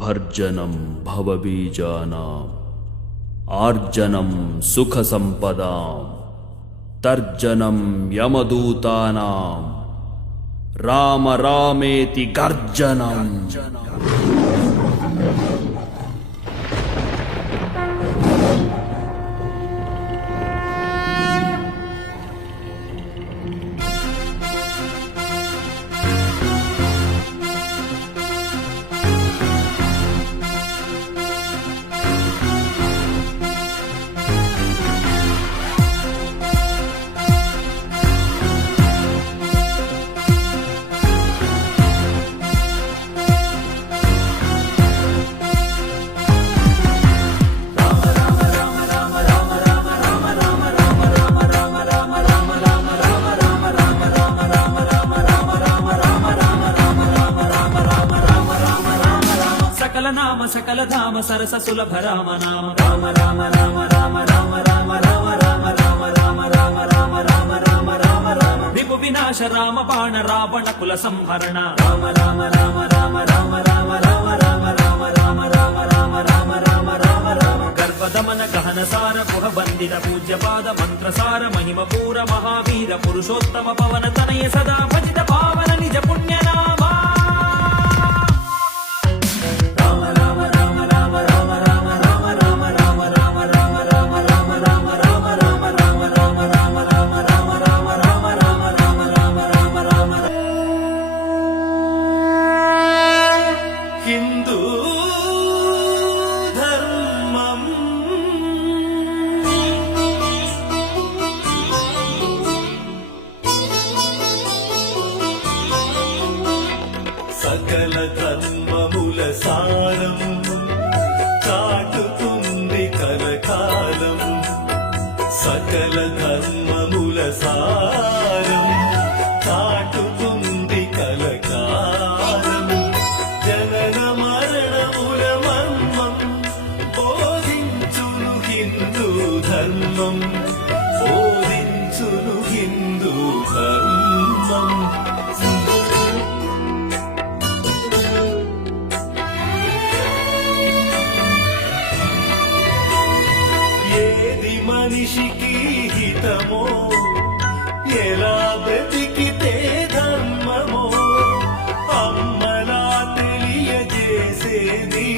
భర్జనం భవబీజానాం ఆర్జనం సుఖ సంపదాం తర్జనం యమదూతానాం రామ రామేతి గర్జనం. సకల ధామ సరస సులభ రామ నామ రామ రామ రామ రామ రామ రామ రామ రామ రామ రామ రామ రామ రామ రామ రామ రామ విపు వినాశ రామ బాణ రావణ కుల సంహరణ రామ రామ రామ రామ రామ రామ రామ రామ రామ రామ రామ రామ రామ రామ రామ రామ గర్భదమన గహన సార పుహ వందిత పూజ్య పాద మంత్రసార మహిమ పూర మహావీర పురుషోత్తమ పవన తనయ సదా భజిత పావన నిజ పుణ్య నామా సకల ధర్మముల సారం చాటుతుంది కలకాలం సకల ధర్మముల సారం చాటుతుంది కలకాలం జనన మరణముల మర్మం బోధించును హిందూ ధర్మం బోధించును హిందూ ధర్మం మనిషికి హితమో ఎలా బ్రతికితే ధర్మమో అమ్మలా తెలియజేసేది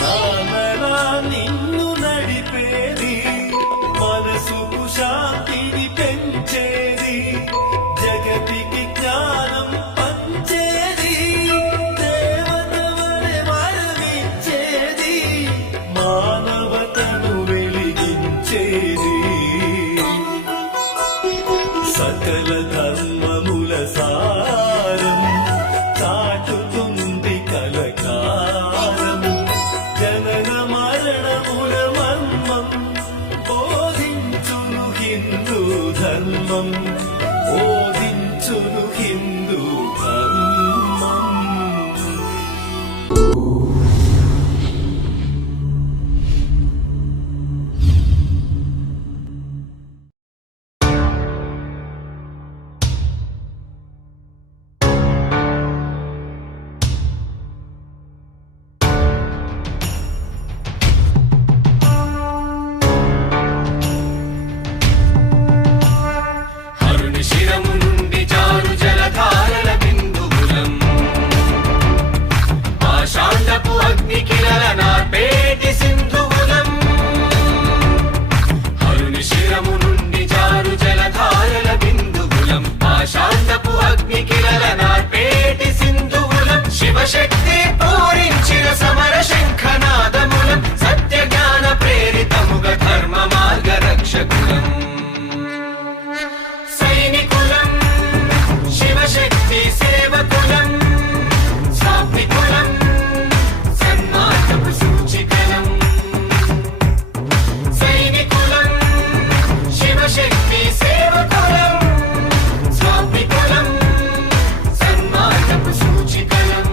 నాన్నలా నిన్ను నడిపేది మనసుకు శాంతిని పెంచేది జగతికి జ్ఞానం పంచేది దేవతవలె వరమిచ్చేది మానవతను సకల ధర్మముల సారం చాటుతుంది కలకాలం జనన మరణముల మర్మం బోధించును హిందూ ధర్మం బోధించును హిందూ ధర్మం. శివశక్తి పూరించిన సమర శంఖనాదములం సత్య జ్ఞాన ప్రేరితముగ ధర్మ మార్గ రక్షకులం సైనికులం శివశక్తి సేవకులం సాత్వికులం సన్మార్గపు సూచికలం సైనికులం శివశక్తి సేవకులం సాత్వికులం సన్మార్గపు సూచికలం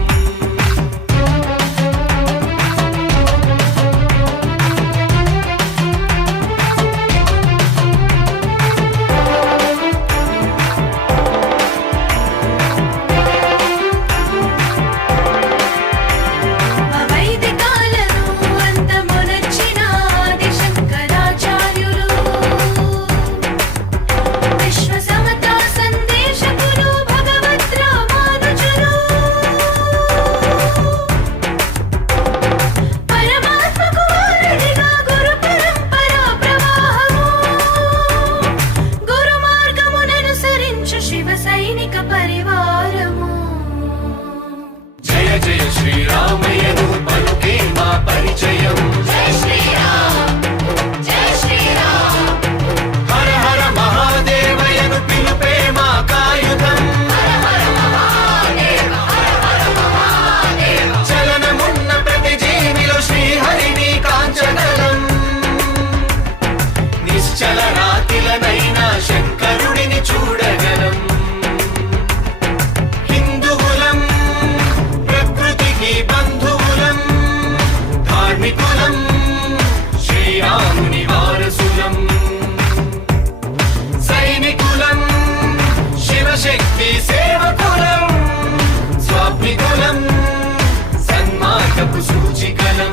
స్వామి కులం శ్రీరాముని వారసులం సైనికులం శివశక్తి సేవకులం స్వామి కులం సన్మార్గపు సూచికలం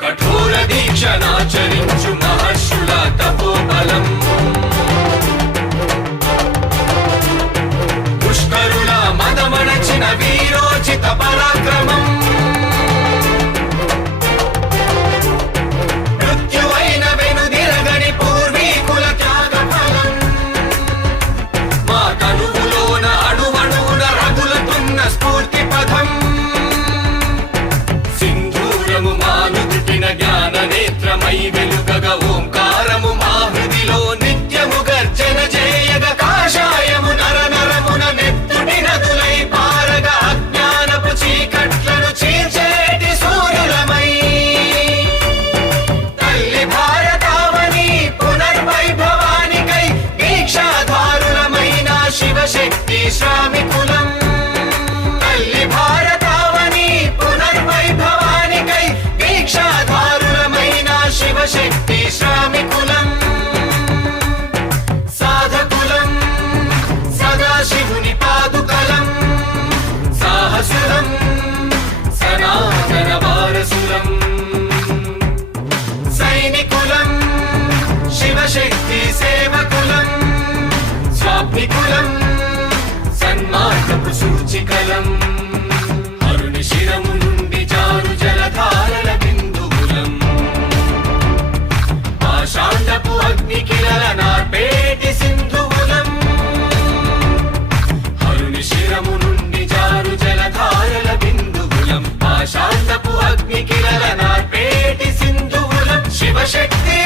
కఠోర దీక్షనాచరించు మహర్షుల తపోబలం పుష్కరుల మదమణచిన వీరోచిత పరాక్రమం మృత్యువైన వెనుదిరగని పూర్వీకుల త్యాగ ఫలం మా కనువులోన అణువణువున రగులుతున్న స్ఫూర్తి పథం సింధూరము మానుదిటిన జ్ఞాన నేత్రమై వెలుగగ ఓంకారము మా హృదిలో నిత్యము గర్జన చేయగ కాషాయము నర నరమున నెత్తుటి నదులై పారగ అజ్ఞానపు చీకట్లను చీల్చేటి సూర్యులమై తల్లి భారతావని పునర్వైభవానికై దీక్షాధారులమైన శివశక్తి శ్రామికులం తల్లి భారతావని పునర్వైభవానికై దీక్షాధారులమైన శివశక్తి శ్రామికులం సాధకులం సదాశివుని పాదుకలం సాహసులం సనాతన వారసులం సైనికులం శివశక్తి సేవకులం స్వామికులం సన్మార్గపు సూచికలం అరుని శిరము నుండి జారు జలధారల బిందువులం పాషాండపు అగ్ని కిరల నార్పేటి సింధువులం అరుని శిరము నుండి జారు జలధారల బిందువులం పాషాండపు అగ్ని కిరల నార్పేటి సింధువులం శివశక్తి